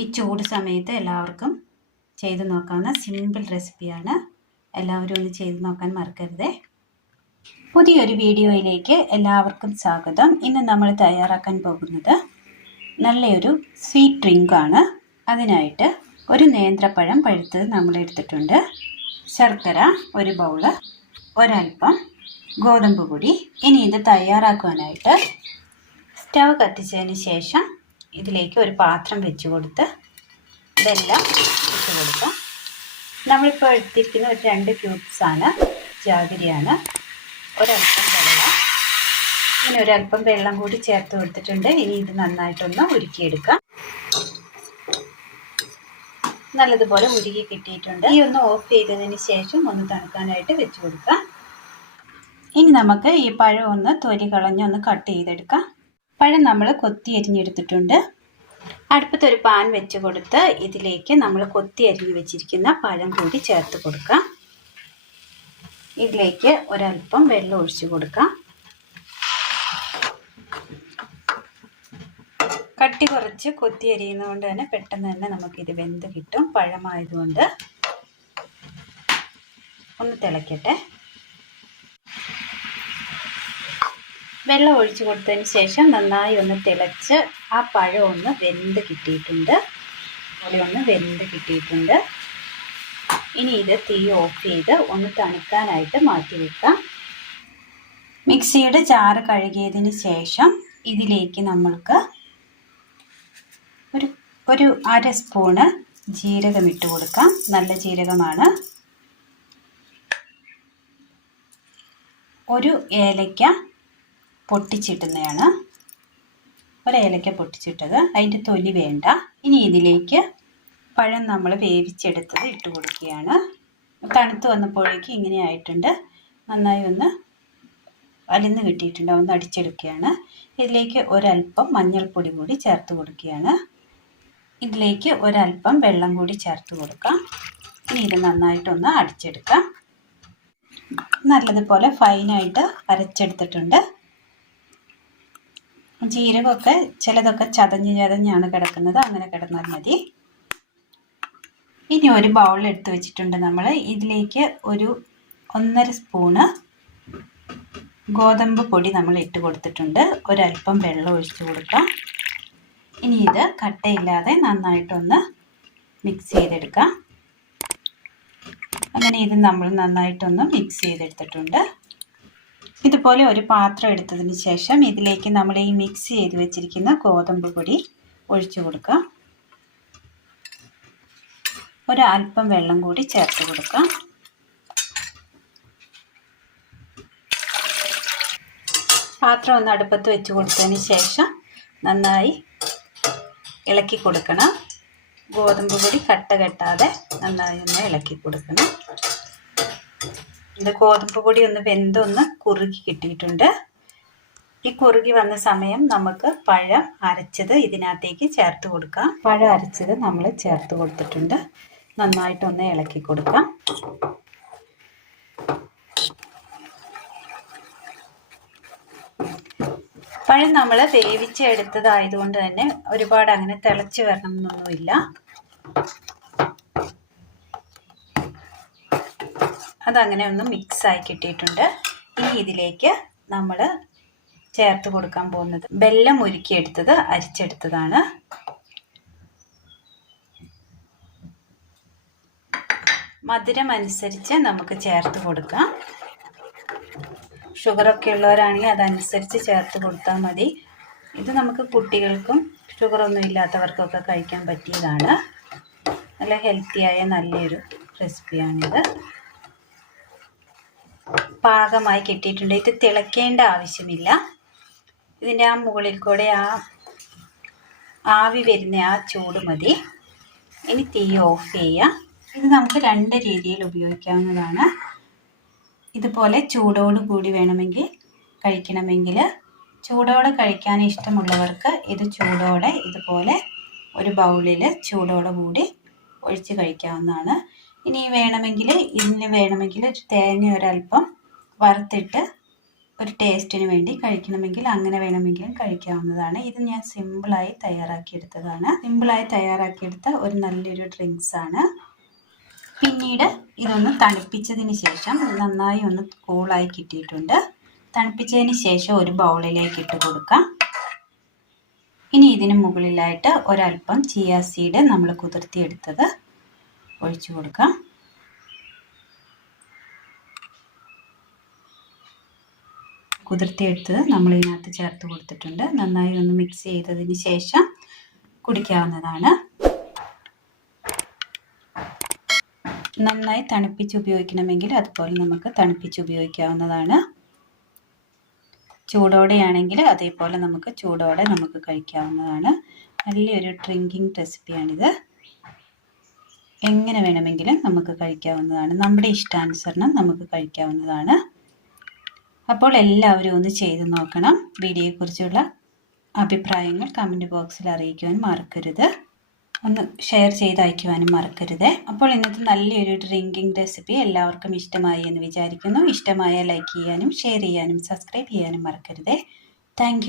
ഈ ചൂട് സമയത്ത് എല്ലാവർക്കും ചെയ്ത് നോക്കാവുന്ന സിമ്പിൾ റെസിപ്പിയാണ്. എല്ലാവരും ഒന്ന് ചെയ്ത് നോക്കാൻ മറക്കരുതേ. പുതിയൊരു വീഡിയോയിലേക്ക് എല്ലാവർക്കും സ്വാഗതം. ഇന്ന് നമ്മൾ തയ്യാറാക്കാൻ പോകുന്നത് നല്ലൊരു സ്വീറ്റ് ഡ്രിങ്കാണ്. അതിനായിട്ട് ഒരു നേന്ത്രപ്പഴം പഴുത്തത് നമ്മൾ എടുത്തിട്ടുണ്ട്, ശർക്കര ഒരു ബൗള്, ഒരൽപ്പം ഗോതമ്പ് പൊടി. ഇനി ഇത് തയ്യാറാക്കുവാനായിട്ട് സ്റ്റവ് കത്തിച്ചതിന് ശേഷം ഇതിലേക്ക് ഒരു പാത്രം വെച്ച് കൊടുത്ത് ഇതെല്ലാം ഇട്ട് കൊടുക്കാം. നമ്മളിപ്പോൾ എടുത്തിരിക്കുന്ന ഒരു 2 ക്യൂബ്സാണ് ജാഗരിയാണ്. ഒരൽപ്പം വെള്ളം, ഇങ്ങനെ ഒരൽപ്പം വെള്ളം കൂടി ചേർത്ത് കൊടുത്തിട്ടുണ്ട്. ഇനി ഇത് നന്നായിട്ടൊന്ന് ഉരുക്കിയെടുക്കാം. നല്ലതുപോലെ ഉരുകി കിട്ടിയിട്ടുണ്ട്. ഈ ഒന്ന് ഓഫ് ചെയ്തതിന് ശേഷം ഒന്ന് തണുക്കാനായിട്ട് വെച്ച് കൊടുക്കാം. ഇനി നമുക്ക് ഈ പഴം ഒന്ന് തൊലി കളഞ്ഞൊന്ന് കട്ട് ചെയ്തെടുക്കാം. പഴം നമ്മൾ കൊത്തി അരിഞ്ഞെടുത്തിട്ടുണ്ട്. അടുപ്പത്തൊരു പാൻ വെച്ച് കൊടുത്ത് ഇതിലേക്ക് നമ്മൾ കൊത്തി അരിഞ്ഞ് വെച്ചിരിക്കുന്ന പഴം കൂടി ചേർത്ത് കൊടുക്കാം. ഇതിലേക്ക് ഒരൽപ്പം വെള്ളം ഒഴിച്ച് കൊടുക്കാം. കട്ടി കുറച്ച് കൊത്തി അരിയുന്നതുകൊണ്ട് തന്നെ പെട്ടെന്ന് തന്നെ നമുക്കിത് വെന്ത് കിട്ടും. പഴമായതുകൊണ്ട് ഒന്ന് തിളയ്ക്കട്ടെ. വെള്ളം ഒഴിച്ച് കൊടുത്തതിന് ശേഷം നന്നായി ഒന്ന് തിളച്ച് ആ പഴം ഒന്ന് വെന്ത് കിട്ടിയിട്ടുണ്ട്. ഇനി ഇത് തീ ഓഫ് ചെയ്ത് ഒന്ന് തണുക്കാനായിട്ട് മാറ്റി വെക്കാം. മിക്സിയുടെ ജാറ് കഴുകിയതിന് ശേഷം ഇതിലേക്ക് നമ്മൾക്ക് ഒരു 1/2 സ്പൂണ് ജീരകം ഇട്ട് കൊടുക്കാം. നല്ല ജീരകമാണ്. ഒരു ഏലക്ക പൊട്ടിച്ചിട്ടുന്നതാണ്. ഒരേലക്ക പൊട്ടിച്ചിട്ടത്, അതിൻ്റെ തൊലി വേണ്ട. ഇനി ഇതിലേക്ക് പഴം നമ്മൾ വേവിച്ചെടുത്തത് ഇട്ട് കൊടുക്കുകയാണ്. തണുത്ത് വന്നപ്പോഴേക്കും ഇങ്ങനെ ആയിട്ടുണ്ട്. നന്നായി ഒന്ന് അലിന്ന് കിട്ടിയിട്ടുണ്ട്. ഒന്ന് അടിച്ചെടുക്കുകയാണ്. ഇതിലേക്ക് ഒരൽപ്പം മഞ്ഞൾപ്പൊടി കൂടി ചേർത്ത് കൊടുക്കുകയാണ്. ഇതിലേക്ക് ഒരൽപ്പം വെള്ളം കൂടി ചേർത്ത് കൊടുക്കാം. ഇനി ഇത് നന്നായിട്ടൊന്ന് അടിച്ചെടുക്കാം. നല്ലതുപോലെ ഫൈനായിട്ട് അരച്ചെടുത്തിട്ടുണ്ട്. ജീരകമൊക്കെ ചിലതൊക്കെ ചതഞ്ഞാണ് കിടക്കുന്നത്, അങ്ങനെ കിടന്നാൽ മതി. ഇനി ഒരു ബൗൾ എടുത്ത് വെച്ചിട്ടുണ്ട് നമ്മൾ. ഇതിലേക്ക് ഒരു 1.5 സ്പൂണ് ഗോതമ്പ് പൊടി നമ്മൾ ഇട്ട് കൊടുത്തിട്ടുണ്ട്. ഒരൽപ്പം വെള്ളം ഒഴിച്ച് കൊടുക്കാം. ഇനി ഇത് കട്ടയില്ലാതെ നന്നായിട്ടൊന്ന് മിക്സ് ചെയ്തെടുക്കാം. അങ്ങനെ ഇത് നമ്മൾ നന്നായിട്ടൊന്ന് മിക്സ് ചെയ്തെടുത്തിട്ടുണ്ട്. ഇതുപോലെ ഒരു പാത്രം എടുത്തതിന് ശേഷം ഇതിലേക്ക് നമ്മൾ ഈ മിക്സ് ചെയ്ത് വെച്ചിരിക്കുന്ന ഗോതമ്പ് പൊടി ഒഴിച്ചു കൊടുക്കാം. ഒരൽപ്പം വെള്ളം കൂടി ചേർത്ത് കൊടുക്കാം. പാത്രം ഒന്ന് അടുപ്പത്ത് വെച്ച് കൊടുത്തതിന് ശേഷം നന്നായി ഇളക്കി കൊടുക്കണം. ഗോതമ്പ് പൊടി കട്ട കെട്ടാതെ നന്നായി ഒന്ന് ഇളക്കി കൊടുക്കണം. ഇത് ഗോതമ്പ് പൊടി ഒന്ന് വെന്തൊന്ന് കുറുകി കിട്ടിയിട്ടുണ്ട്. ഈ കുറുകി വന്ന സമയം നമുക്ക് പഴം അരച്ചത് ഇതിനകത്തേക്ക് ചേർത്ത് കൊടുക്കാം. പഴം അരച്ചത് നമ്മൾ ചേർത്ത് കൊടുത്തിട്ടുണ്ട്. നന്നായിട്ടൊന്ന് ഇളക്കി കൊടുക്കാം. പഴം നമ്മൾ വേവിച്ചെടുത്തതായതുകൊണ്ട് തന്നെ ഒരുപാട് അങ്ങനെ തിളച്ച് വരണം എന്നൊന്നുമില്ല. അതങ്ങനെ ഒന്ന് മിക്സായി കിട്ടിയിട്ടുണ്ട്. ഇനി ഇതിലേക്ക് നമ്മൾ ചേർത്ത് കൊടുക്കാൻ പോകുന്നത് വെല്ലം ഉരുക്കിയെടുത്തത് അരിച്ചെടുത്തതാണ്. മധുരം അനുസരിച്ച് നമുക്ക് ചേർത്ത് കൊടുക്കാം. ഷുഗറൊക്കെ ഉള്ളവരാണെങ്കിൽ അതനുസരിച്ച് ചേർത്ത് കൊടുത്താൽ മതി. ഇത് നമുക്ക് കുട്ടികൾക്കും ഷുഗറൊന്നും ഇല്ലാത്തവർക്കൊക്കെ കഴിക്കാൻ പറ്റിയതാണ്. നല്ല ഹെൽത്തിയായ നല്ലൊരു റെസിപ്പിയാണിത്. പാകമായി കിട്ടിയിട്ടുണ്ട്. ഇത് തിളയ്ക്കേണ്ട ആവശ്യമില്ല. ഇതിൻ്റെ ആ മുകളിൽ കൂടെ ആവി വരുന്ന ആ ചൂട് മതി. ഇനി തീ ഓഫ് ചെയ്യാം. ഇത് നമുക്ക് 2 രീതിയിൽ ഉപയോഗിക്കാവുന്നതാണ്. ഇതുപോലെ ചൂടോട് കൂടി വേണമെങ്കിൽ കഴിക്കണമെങ്കിൽ, ചൂടോടെ കഴിക്കാൻ ഇഷ്ടമുള്ളവർക്ക് ഇത് ചൂടോടെ ഇതുപോലെ ഒരു ബൗളിൽ ചൂടോടെ കൂടി ഒഴിച്ച് കഴിക്കാവുന്നതാണ്. ഇനി ഇതിന് വേണമെങ്കിൽ ഒരു തേങ്ങ ഒരൽപ്പം വറുത്തിട്ട് ഒരു ടേസ്റ്റിന് വേണ്ടി കഴിക്കണമെങ്കിൽ അങ്ങനെ വേണമെങ്കിലും കഴിക്കാവുന്നതാണ്. ഇത് ഞാൻ സിമ്പിളായി തയ്യാറാക്കിയെടുത്തതാണ്. സിമ്പിളായി തയ്യാറാക്കിയെടുത്ത ഒരു നല്ലൊരു ഡ്രിങ്ക്സാണ്. പിന്നീട് ഇതൊന്ന് തണുപ്പിച്ചതിന് ശേഷം നന്നായി ഒന്ന് കൂളായി കിട്ടിയിട്ടുണ്ട്. തണുപ്പിച്ചതിന് ശേഷം ഒരു ബൗളിലേക്ക് ഇട്ട് കൊടുക്കാം. ഇനി ഇതിന് മുകളിലായിട്ട് ഒരല്പം ചിയ സീഡ് നമ്മൾ കുതിർത്തിയെടുത്തത് ഒഴിച്ചു കൊടുക്കാം. കുതിർത്തിയെടുത്തത് നമ്മൾ ഇതിനകത്ത് ചേർത്ത് കൊടുത്തിട്ടുണ്ട്. നന്നായി ഒന്ന് മിക്സ് ചെയ്തതിന് ശേഷം കുടിക്കാവുന്നതാണ്. നന്നായി തണുപ്പിച്ച് ഉപയോഗിക്കണമെങ്കിൽ അതുപോലെ നമുക്ക് തണുപ്പിച്ച് ഉപയോഗിക്കാവുന്നതാണ്. ചൂടോടെയാണെങ്കിൽ അതേപോലെ നമുക്ക് ചൂടോടെ നമുക്ക് കഴിക്കാവുന്നതാണ്. നല്ലൊരു ഡ്രിങ്കിങ് റെസിപ്പിയാണിത്. എങ്ങനെ വേണമെങ്കിലും നമുക്ക് കഴിക്കാവുന്നതാണ്. നമ്മുടെ ഇഷ്ടാനുസരണം നമുക്ക് കഴിക്കാവുന്നതാണ്. അപ്പോൾ എല്ലാവരും ഒന്ന് ചെയ്ത് നോക്കണം. വീഡിയോയെക്കുറിച്ചുള്ള അഭിപ്രായങ്ങൾ കമൻറ്റ് ബോക്സിൽ അറിയിക്കുവാൻ മറക്കരുത്. ഒന്ന് ഷെയർ ചെയ്ത് അയക്കുവാനും മറക്കരുത്. അപ്പോൾ ഇന്നത്തെ നല്ലൊരു ഡ്രിങ്കിങ് റെസിപ്പി എല്ലാവർക്കും ഇഷ്ടമായി എന്ന് വിചാരിക്കുന്നു. ഇഷ്ടമായ ലൈക്ക് ചെയ്യാനും ഷെയർ ചെയ്യാനും സബ്സ്ക്രൈബ് ചെയ്യാനും മറക്കരുത്. താങ്ക്